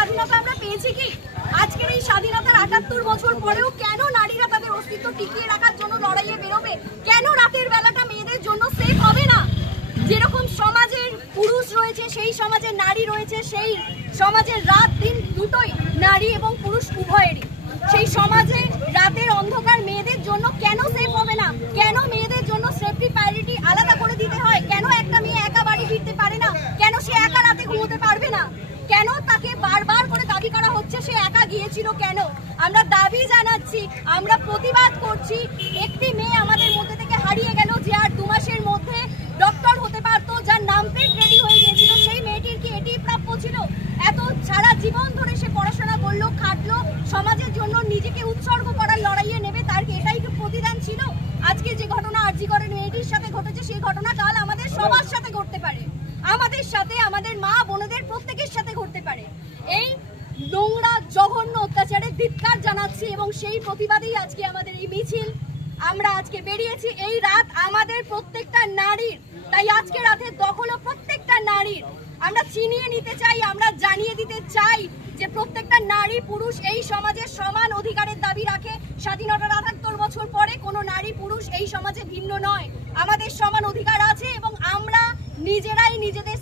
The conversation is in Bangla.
স্বাধীনতা আমরা পেয়েছি কি? আজকের এই স্বাধীনতার ৭৮ বছর পরেও কেন নারীরা তাদের অস্তিত্ব টিকিয়ে রাখার জন্য লড়াইয়ে বেরোবে? কেন রাতের বেলাটা মেয়েদের জন্য সেফ হবে না? যেরকম সমাজের পুরুষ রয়েছে, সেই সমাজের নারী রয়েছে, সেই সমাজের রাত দিন দুটোই নারী এবং পুরুষ উভয়েরই। সেই সমাজে রাতের অন্ধকার মেয়েদের জন্য কেন সেফ হবে না? কেন মেয়েদের জন্য সেফটি প্রায়োরিটি আলাদা করে দিতে হয়? কেন একটা মেয়ে একা বাড়ি ফিরতে পারে না? কেন সে একা রাতে ঘুমোতে পারবে না? কেন তাকে বারবার করে দাবি করা হচ্ছে সে একা গিয়েছিল? কেন? আমরা দাবি জানাচ্ছি, আমরা প্রতিবাদ করছি। একটি মেয়ে আমাদের মধ্যে থেকে হারিয়ে গেল যে আর 2 মাসের মধ্যে ডক্টর হতে পারতো, যার নামপ্লেট রেডি হয়ে গিয়েছিল। সেই মেয়েটির কি এটি প্রাপ্য ছিল? এত সারা জীবন ধরে সে পড়াশোনা করলো, খাটলো, সমাজের জন্য নিজেকে উৎসর্গ করার লড়াইয়ে নেবে, তার কি এটাই একটু প্রতিদান ছিল? আজকে যে ঘটনা আরজি করের মেয়েটির সাথে ঘটেছে, সেই ঘটনা কাল আমাদের সবার সাথে ঘটতে পারে, আমাদের সাথে, আমাদের মা বোনদের প্রত্যেকের সাথে ঘটতে পারে। এই নোংরা জঘন্য অত্যাচারের ধিক্কার জানাচ্ছি এবং সেই প্রতিবাদেই আজকে আমাদের এই মিছিল। আমরা আজকে বেরিয়েছি। এই রাত আমাদের প্রত্যেকটা নারীর, তাই আজকে রাতের দখলও প্রত্যেকটা নারীর। আমরা চিনিয়ে নিতে চাই, আমরা জানিয়ে দিতে চাই যে প্রত্যেকটা নারী পুরুষ এই সমাজে সমান অধিকারের দাবি রাখে। স্বাধীনতার ৭৮ বছর পরে কোনো নারী পুরুষ এই সমাজে ভিন্ন নয়, আমাদের সমান অধিকার আছে এবং আমরা নিজেরাই নিজেদের